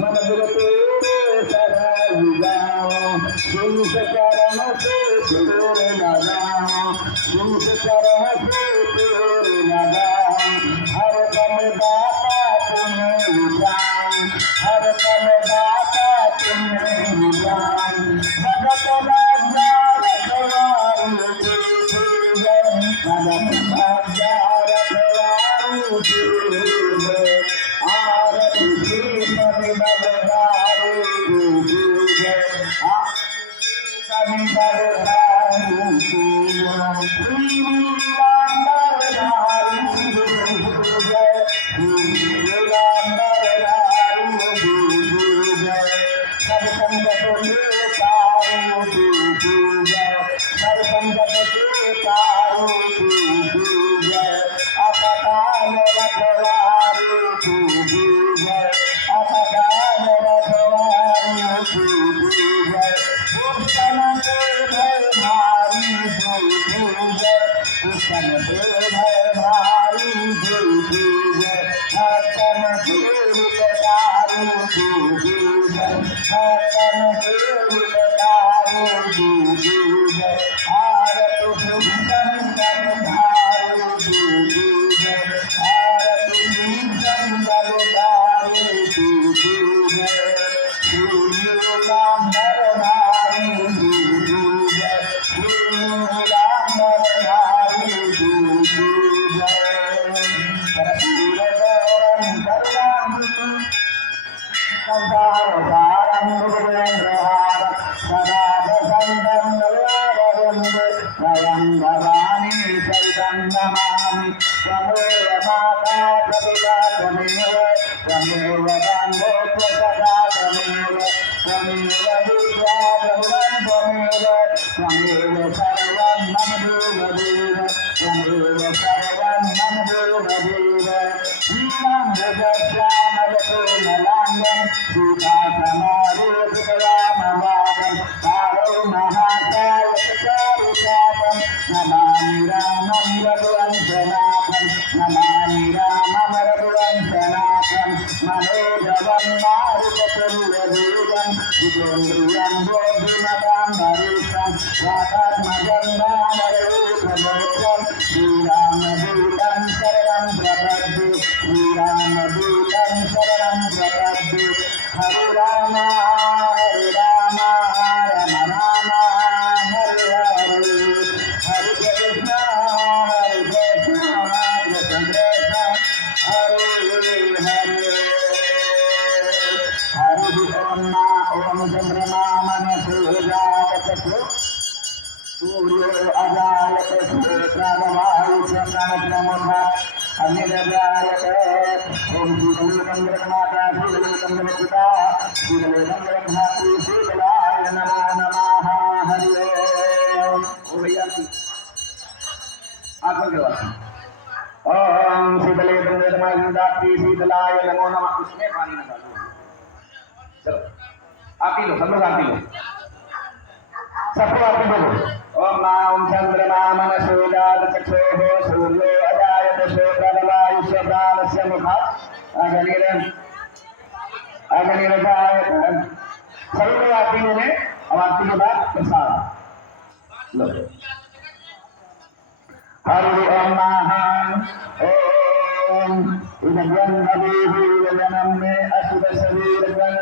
मन तेरे सदा जिस चरण से तेरे लगा जिस चरण से तेरे लगा हर दम दाता तुम्हें जान हर दम दाता तुम्हें जान भगत राजा रखवारू भगत राजा रखवारू आरती सभी बलदारू सभी बलदारू सब संगत के तारू सब संगत के तारू अपदान रखवारू अपदान रखवारू उत्तम से भय भारी उत्तम से भय भारी हतन देव तारू हतन देव तारू आरत सुंदर धारू आरत सुंदर धारू राम ओम शीतले शीतलाय नमो नमः। उसमें पानी लगा लो। चलो आप पी लो, सब लोग आप पी लो, सबको आप पी लो। ओम नाम चंद्रमा मनसोदात चक्षुः सूर्यो अजायत शोभवायुष्य प्राणस्य मुखात् अग्निरजायत। सभी लोग आप पीने में, अब आरती के बाद प्रसाद लो। हरि ओम ओम इदं अभिहि जनम में अशुभ शरीर गण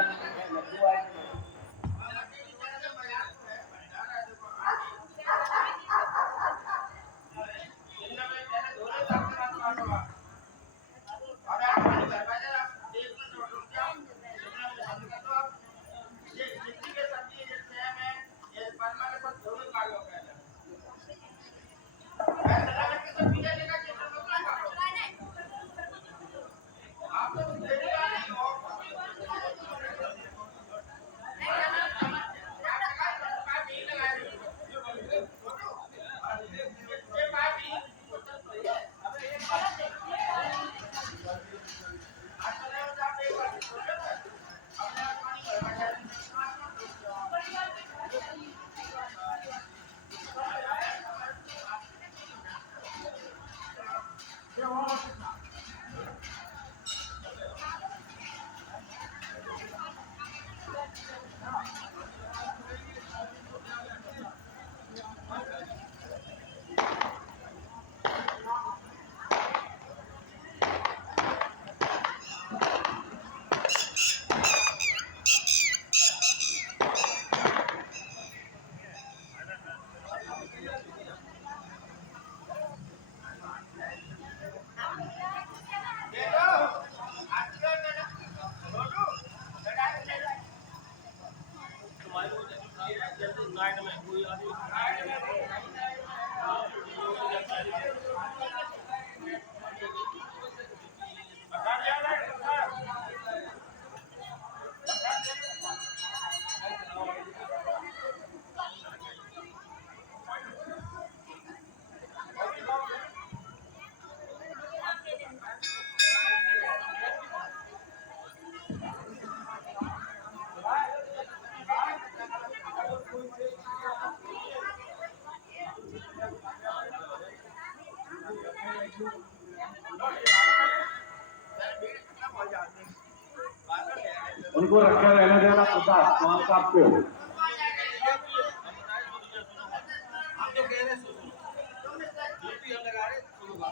उनको रखा रहने देना पता आपको